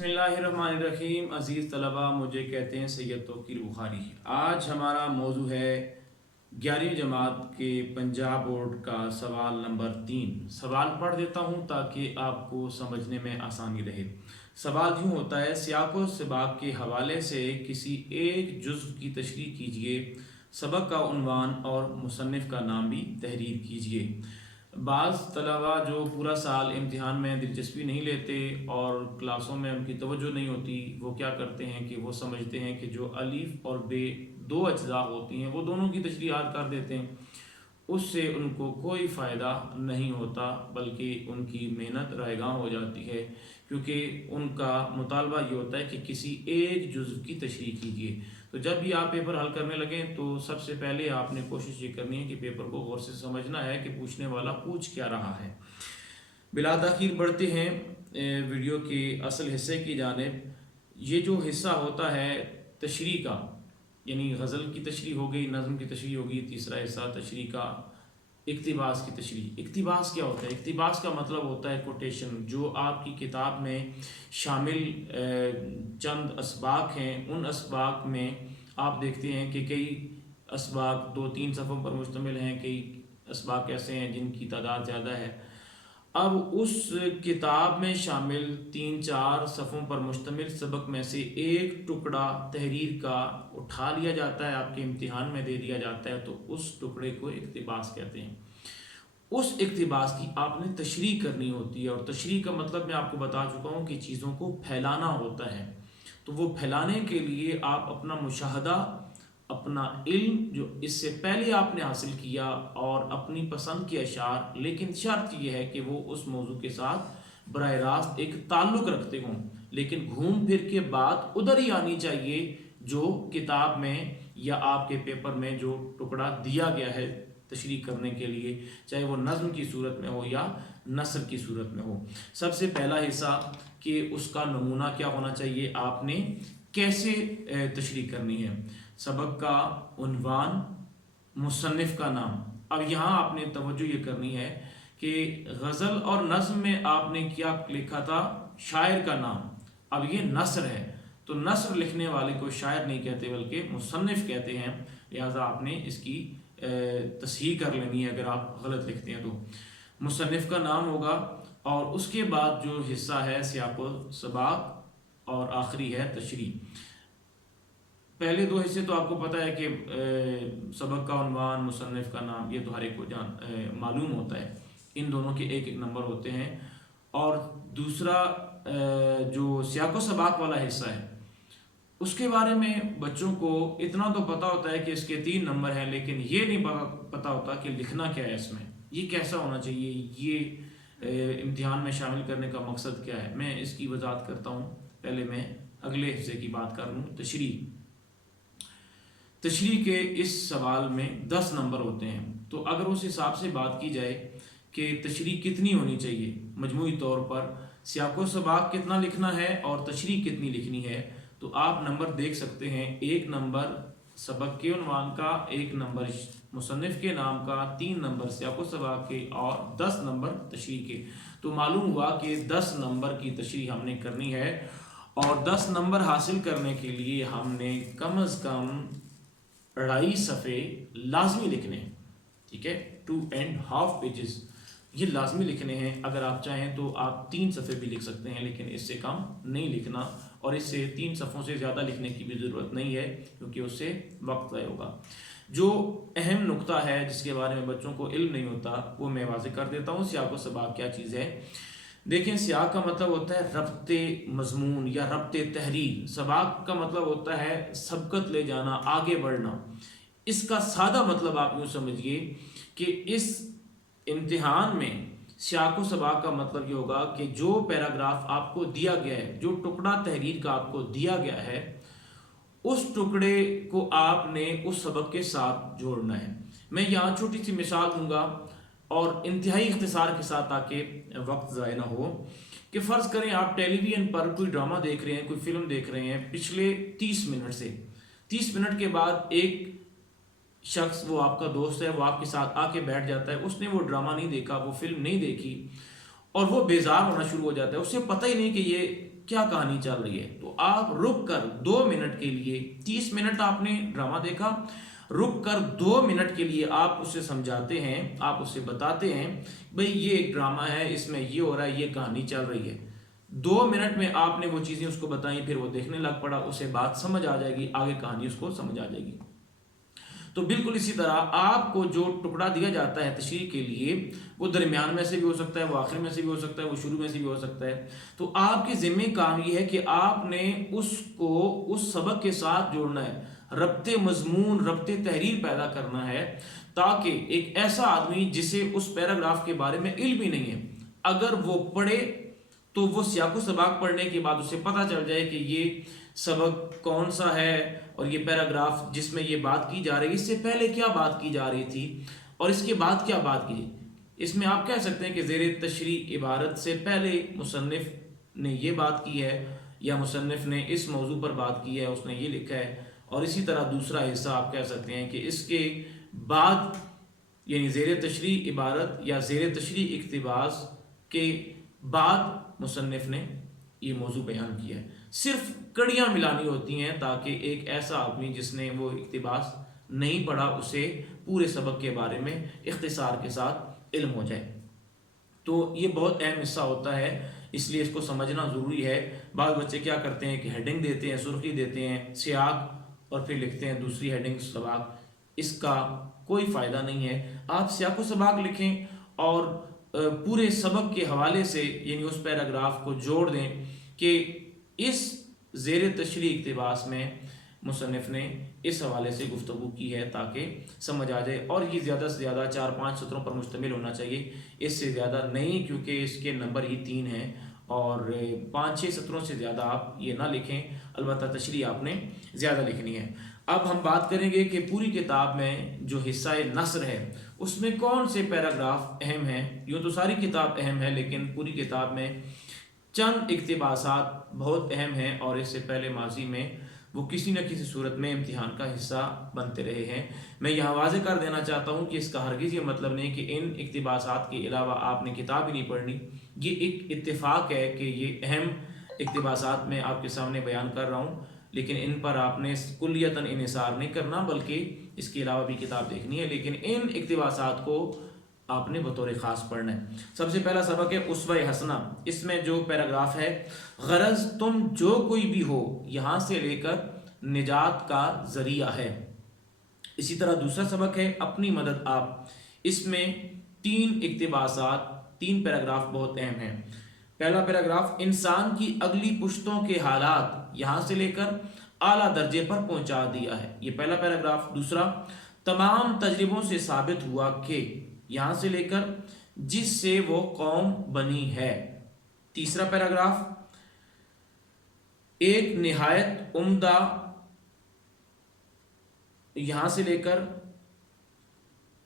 بسم اللہ الرحمن الرحیم۔ عزیز طلبہ، مجھے کہتے ہیں سید توقیر بخاری۔ آج ہمارا موضوع ہے 11ویں جماعت کے پنجاب بورڈ کا سوال نمبر 3۔ سوال پڑھ دیتا ہوں تاکہ آپ کو سمجھنے میں آسانی رہے۔ سوال یوں ہوتا ہے: سیاق و سباق کے حوالے سے کسی ایک جزو کی تشریح کیجیے، سبق کا عنوان اور مصنف کا نام بھی تحریر کیجیے۔ بعض طلباء جو پورا سال امتحان میں دلچسپی نہیں لیتے اور کلاسوں میں ان کی توجہ نہیں ہوتی، وہ کیا کرتے ہیں کہ وہ سمجھتے ہیں کہ جو الف اور بے دو اجزاء ہوتی ہیں وہ دونوں کی تشریحات کر دیتے ہیں، اس سے ان کو کوئی فائدہ نہیں ہوتا بلکہ ان کی محنت رائے گاں ہو جاتی ہے، کیونکہ ان کا مطالبہ یہ ہوتا ہے کہ کسی ایک جزو کی تشریح کیجیے۔ تو جب بھی آپ پیپر حل کرنے لگیں تو سب سے پہلے آپ نے کوشش یہ کرنی ہے کہ پیپر کو غور سے سمجھنا ہے کہ پوچھنے والا پوچھ کیا رہا ہے۔ بلا تاخیر بڑھتے ہیں ویڈیو کے اصل حصے کی جانب۔ یہ جو حصہ ہوتا ہے تشریح کا، یعنی غزل کی تشریح ہو گئی، نظم کی تشریح ہو گئی، تیسرا حصہ تشریح کا اقتباس کی تشریح۔ اقتباس کیا ہوتا ہے؟ اقتباس کا مطلب ہوتا ہے کوٹیشن، جو آپ کی کتاب میں شامل چند اسباق ہیں، ان اسباق میں آپ دیکھتے ہیں کہ کئی اسباق 2-3 صفحوں پر مشتمل ہیں، کئی اسباق ایسے ہیں جن کی تعداد زیادہ ہے۔ اب اس کتاب میں شامل 3-4 صفحوں پر مشتمل سبق میں سے ایک ٹکڑا تحریر کا اٹھا لیا جاتا ہے، آپ کے امتحان میں دے دیا جاتا ہے، تو اس ٹکڑے کو اقتباس کہتے ہیں۔ اس اقتباس کی آپ نے تشریح کرنی ہوتی ہے، اور تشریح کا مطلب میں آپ کو بتا چکا ہوں کہ چیزوں کو پھیلانا ہوتا ہے۔ تو وہ پھیلانے کے لیے آپ اپنا مشاہدہ، اپنا علم جو اس سے پہلے آپ نے حاصل کیا، اور اپنی پسند کے اشعار، لیکن شرط یہ ہے کہ وہ اس موضوع کے ساتھ براہ راست ایک تعلق رکھتے ہوں، لیکن گھوم پھر کے بات ادھر ہی آنی چاہیے جو کتاب میں یا آپ کے پیپر میں جو ٹکڑا دیا گیا ہے تشریح کرنے کے لیے، چاہے وہ نظم کی صورت میں ہو یا نثر کی صورت میں ہو۔ سب سے پہلا حصہ کہ اس کا نمونہ کیا ہونا چاہیے، آپ نے کیسے تشریح کرنی ہے۔ سبق کا عنوان، مصنف کا نام۔ اب یہاں آپ نے توجہ یہ کرنی ہے کہ غزل اور نظم میں آپ نے کیا لکھا تھا؟ شاعر کا نام۔ اب یہ نثر ہے، تو نثر لکھنے والے کو شاعر نہیں کہتے بلکہ مصنف کہتے ہیں، لہٰذا آپ نے اس کی تصحیح کر لینی ہے اگر آپ غلط لکھتے ہیں تو۔ مصنف کا نام ہوگا، اور اس کے بعد جو حصہ ہے سیاق و سباق، اور آخری ہے تشریح۔ پہلے 2 حصے تو آپ کو پتہ ہے کہ سبق کا عنوان، مصنف کا نام، یہ تو ہر ایک کو معلوم ہوتا ہے، ان دونوں کے 1-1 نمبر ہوتے ہیں۔ اور دوسرا جو سیاق و سباق والا حصہ ہے، اس کے بارے میں بچوں کو اتنا تو پتہ ہوتا ہے کہ اس کے 3 نمبر ہیں، لیکن یہ نہیں پتہ ہوتا کہ لکھنا کیا ہے اس میں، یہ کیسا ہونا چاہیے، یہ امتحان میں شامل کرنے کا مقصد کیا ہے۔ میں اس کی وضاحت کرتا ہوں، پہلے میں اگلے حصے کی بات کر لوں۔ تشریح کے اس سوال میں 10 نمبر ہوتے ہیں، تو اگر اس حساب سے بات کی جائے کہ تشریح کتنی ہونی چاہیے، مجموعی طور پر سیاق و سباق کتنا لکھنا ہے اور تشریح کتنی لکھنی ہے، تو آپ نمبر دیکھ سکتے ہیں۔ 1 نمبر سبق کے عنوان کا، 1 نمبر مصنف کے نام کا، 3 نمبر سیاق و سباق کے، اور 10 نمبر تشریح کے۔ تو معلوم ہوا کہ 10 نمبر کی تشریح ہم نے کرنی ہے، اور 10 نمبر حاصل کرنے کے لیے ہم نے کم از کم 2.5 صفحے لازمی لکھنے ہیں، ٹھیک ہے، 2.5 پیجز یہ لازمی لکھنے ہیں۔ اگر آپ چاہیں تو آپ 3 صفحے بھی لکھ سکتے ہیں، لیکن اس سے کم نہیں لکھنا، اور اس سے 3 صفحوں سے زیادہ لکھنے کی بھی ضرورت نہیں ہے، کیونکہ اس سے وقت ضائع ہوگا۔ جو اہم نقطہ ہے جس کے بارے میں بچوں کو علم نہیں ہوتا، وہ میں واضح کر دیتا ہوں۔ سیاق و سباق کیا چیز ہے؟ دیکھیں، سیاق کا مطلب ہوتا ہے ربط مضمون یا ربط تحریر، سباق کا مطلب ہوتا ہے سبقت لے جانا، آگے بڑھنا۔ اس کا سادہ مطلب آپ یوں سمجھیے کہ اس امتحان میں سیاق و سباق کا مطلب یہ ہوگا کہ جو پیراگراف آپ کو دیا گیا ہے، جو ٹکڑا تحریر کا آپ کو دیا گیا ہے، اس ٹکڑے کو آپ نے اس سبق کے ساتھ جوڑنا ہے۔ میں یہاں چھوٹی سی مثال دوں گا، اور انتہائی اختصار کے ساتھ، تاکہ وقت ضائع نہ ہو، کہ فرض کریں آپ ٹیلی ویژن پر کوئی ڈرامہ دیکھ رہے ہیں، کوئی فلم دیکھ رہے ہیں پچھلے 30 منٹ سے۔ 30 منٹ کے بعد ایک شخص، وہ آپ کا دوست ہے، وہ آپ کے ساتھ آ کے بیٹھ جاتا ہے، اس نے وہ ڈرامہ نہیں دیکھا، وہ فلم نہیں دیکھی، اور وہ بیزار ہونا شروع ہو جاتا ہے، اسے پتہ ہی نہیں کہ یہ क्या कहानी चल रही है। तो आप रुक कर 2 मिनट के लिए, 30 मिनट आपने ड्रामा देखा, रुक कर 2 मिनट के लिए आप उससे समझाते हैं, आप उससे बताते हैं भाई ये एक ड्रामा है, इसमें ये हो रहा है, ये कहानी चल रही है। 2 मिनट में आपने वो चीज़ें उसको बताई, फिर वो देखने लग पड़ा, उसे बात समझ आ जाएगी, आगे कहानी उसको समझ आ जाएगी। तो बिल्कुल इसी तरह आपको जो टुकड़ा दिया जाता है तशरीह के लिए, वो दरमियान में से भी हो सकता है, वो आखिर में से भी हो सकता है, वो शुरू में से भी हो सकता है। तो आपके ज़िम्मे काम ये है कि आपने उसको उस सबक के साथ जोड़ना है, रब्ते मजमून, रब्ते तहरीर पैदा करना है, ताकि एक ऐसा आदमी जिसे उस पैराग्राफ के बारे में इल्म ही नहीं है, अगर वो पढ़े तो वो सियाको सबाक पढ़ने के बाद उसे पता चल जाए कि ये सबक कौन सा है और ये पैराग्राफ जिसमें ये बात की जा रही है, इससे पहले क्या बात की जा रही थी और इसके बाद क्या बात की। इसमें आप कह सकते हैं कि ज़ेर तशरीह इबारत से पहले मुसन्निफ ने ये बात की है, या मुसन्निफ ने इस मौजू पर बात की है, उसने ये लिखा है। और इसी तरह दूसरा हिस्सा आप कह सकते हैं कि इसके बाद, यानी ज़ेर तशरीह इबारत या ज़ेर तशरीह इक्तिबास के बाद मुसन्निफ ने ये मौजू बयान किया है। सिर्फ कड़ियाँ मिलानी होती हैं ताकि एक ऐसा आदमी जिसने वो इक्तिबास नहीं पढ़ा उसे पूरे सबक के बारे में इख्तिसार के साथ इल्म हो जाए। तो ये बहुत अहम हिस्सा होता है, इसलिए इसको समझना ज़रूरी है। बाद बच्चे क्या करते हैं कि हेडिंग देते हैं, सुर्खी देते हैं, सियाक, और फिर लिखते हैं दूसरी हेडिंग सबाक। इसका कोई फ़ायदा नहीं है। आप सियाको सबाक लिखें और पूरे सबक के हवाले से, यानी उस पैराग्राफ को जोड़ दें कि इस ज़ेर तशरीह इक्तिबास में मुसन्निफ ने इस हवाले से गुफ्तगू की है, ताकि समझ आ जाए। और ये ज़्यादा से ज़्यादा 4-5 सत्रों पर मुश्तमिल होना चाहिए, इससे ज़्यादा नहीं, क्योंकि इसके नंबर ही 3 हैं और 5-6 सत्रों से ज़्यादा आप ये ना लिखें। अलबत्ता तशरीह आपने ज़्यादा लिखनी है। अब हम बात करेंगे कि पूरी किताब में जो हिस्सा नस्र है उसमें कौन से पैराग्राफ अहम हैं। यूँ तो सारी किताब अहम है, लेकिन पूरी किताब में चंद इक्तिबासात बहुत अहम हैं और इससे पहले माजी में वो किसी न किसी सूरत में इम्तिहान का हिस्सा बनते रहे हैं। मैं यहाँ वाज़ेह कर देना चाहता हूँ कि इसका हरगिज़ ये मतलब नहीं कि इन इक्तिबासात के अलावा आपने किताब ही नहीं पढ़नी। ये एक इत्तेफाक है कि ये अहम इक्तिबासात मैं आपके सामने बयान कर रहा हूँ, लेकिन इन पर आपने कुल्लियतन इन्हिसार नहीं करना, बल्कि इसके अलावा भी किताब देखनी है। लेकिन इन इक्तिबासात को आपने बतौर ख़ास पढ़ना है। सबसे पहला सबक है उसवा हसना। इसमें जो पैराग्राफ है, गरज तुम जो कोई भी हो यहाँ से लेकर निजात का ज़रिया है। इसी तरह दूसरा सबक है अपनी मदद आप। इसमें 3 इक्तिबासात, 3 पैराग्राफ बहुत अहम हैं। पहला पैराग्राफ इंसान की अगली पुश्तों के हालात यहाँ से लेकर आला दर्जे पर पहुँचा दिया है, ये पहला पैराग्राफ। दूसरा, तमाम तजर्बों से साबित हुआ कि, यहाँ से लेकर जिससे वो कौम बनी है। तीसरा पैराग्राफ, एक निहायत उम्दा, यहाँ से लेकर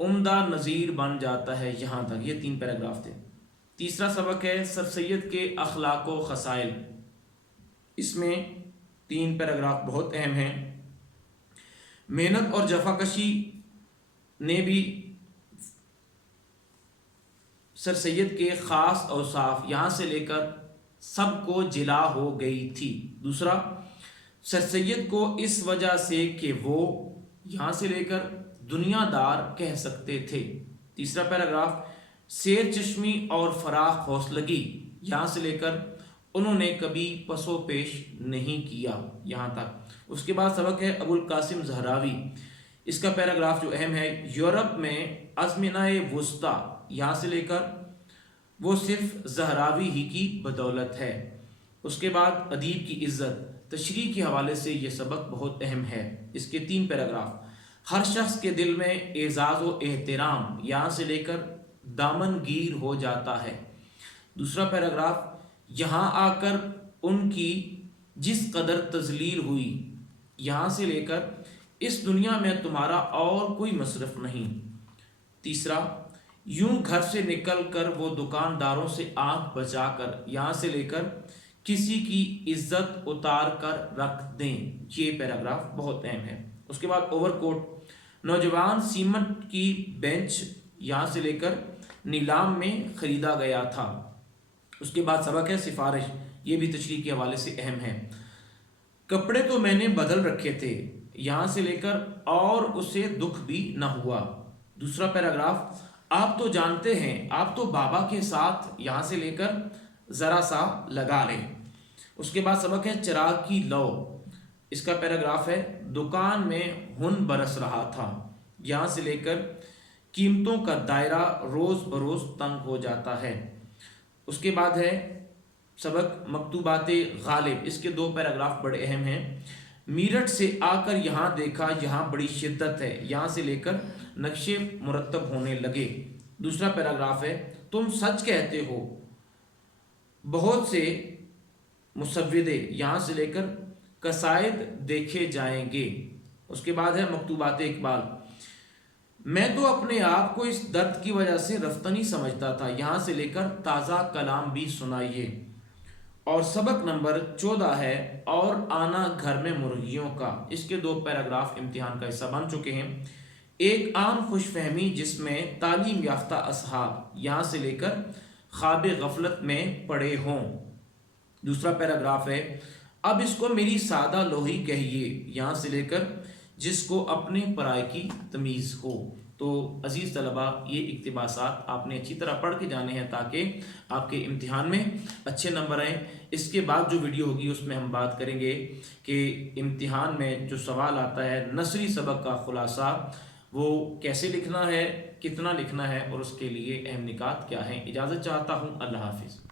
उम्दा नज़ीर बन जाता है, यहाँ तक। ये 3 पैराग्राफ थे। तीसरा सबक है सर सैयद के अखलाक व खसाइल। इसमें 3 पैराग्राफ बहुत अहम हैं। मेहनत और जफाकशी ने भी सर सैयद के ख़ास औसाफ यहाँ से लेकर सबको जिला हो गई थी। दूसरा, सर सैयद को इस वजह से कि वो यहाँ से लेकर दुनियादार कह सकते थे। तीसरा पैराग्राफ, शेर चश्मी और फराख हौसलगी, यहाँ से लेकर उन्होंने कभी पसो पेश नहीं किया, यहाँ तक। उसके बाद सबक है अबुल कासिम ज़हरावी। इसका पैराग्राफ जो अहम है, यूरोप में अज़मिनाए वुस्ता, यहाँ से लेकर वो सिर्फ ज़हरावी ही की बदौलत है। उसके बाद अदीब की इज़्ज़त, तशरीह के हवाले से ये सबक बहुत अहम है। इसके 3 पैराग्राफ, हर शख्स के दिल में एजाज़ व एहतराम, यहाँ से लेकर दामनगीर हो जाता है। दूसरा पैराग्राफ, यहाँ आकर उनकी जिस कदर तज़लील हुई, यहाँ से लेकर इस दुनिया में तुम्हारा और कोई मसरफ नहीं। तीसरा, यूं घर से निकल कर वो दुकानदारों से आंख बचाकर, यहाँ से लेकर किसी की इज्जत उतार कर रख दें। ये पैराग्राफ बहुत अहम है। उसके बाद ओवरकोट, नौजवान सीमेंट की बेंच, यहाँ से लेकर नीलाम में खरीदा गया था। उसके बाद सबक है सिफारिश, ये भी तशरीह के हवाले से अहम है। कपड़े तो मैंने बदल रखे थे यहाँ से लेकर और उसे दुख भी न हुआ। दूसरा पैराग्राफ, आप तो जानते हैं, आप तो बाबा के साथ यहाँ से लेकर ज़रा सा लगा लें। उसके बाद सबक है चिराग की लौ। इसका पैराग्राफ है, दुकान में हुन बरस रहा था यहाँ से लेकर कीमतों का दायरा रोज़ बरोज़ तंग हो जाता है। उसके बाद है सबक मकतूबाते गालिब। इसके 2 पैराग्राफ बड़े अहम हैं। मीरठ से आकर यहाँ देखा, यहाँ बड़ी शिद्दत है यहाँ से लेकर नक्शे मुरतब होने लगे। दूसरा पैराग्राफ है, तुम सच कहते हो, बहुत से मुसव्विदे यहाँ से लेकर कसायद देखे जाएंगे। उसके बाद है मकतूबाते इकबाल। मैं तो अपने आप को इस दर्द की वजह से रफ्तानी समझता था यहाँ से लेकर ताज़ा कलाम भी सुनाइए। और सबक नंबर 14 है, और आना घर में मुर्गियों का। इसके 2 पैराग्राफ इम्तिहान का हिस्सा बन चुके हैं। एक आम खुशफहमी जिसमें तालीम याफ्ता असहाब यहाँ से लेकर ख्वाब गफलत में पड़े हों। दूसरा पैराग्राफ है, अब इसको मेरी सादा लोही कहिए यहाँ से लेकर जिसको अपने पराये की तमीज़ हो। तो अजीज़ तलबा, ये इक्तिबासात आपने अच्छी तरह पढ़ के जाने हैं ताकि आपके इम्तिहान में अच्छे नंबर आएँ। इसके बाद जो वीडियो होगी उसमें हम बात करेंगे कि इम्तिहान में जो सवाल आता है नसरी सबक का खुलासा वो कैसे लिखना है, कितना लिखना है और उसके लिए अहम निकात क्या हैं। इजाज़त चाहता हूँ। अल्लाह हाफिज़।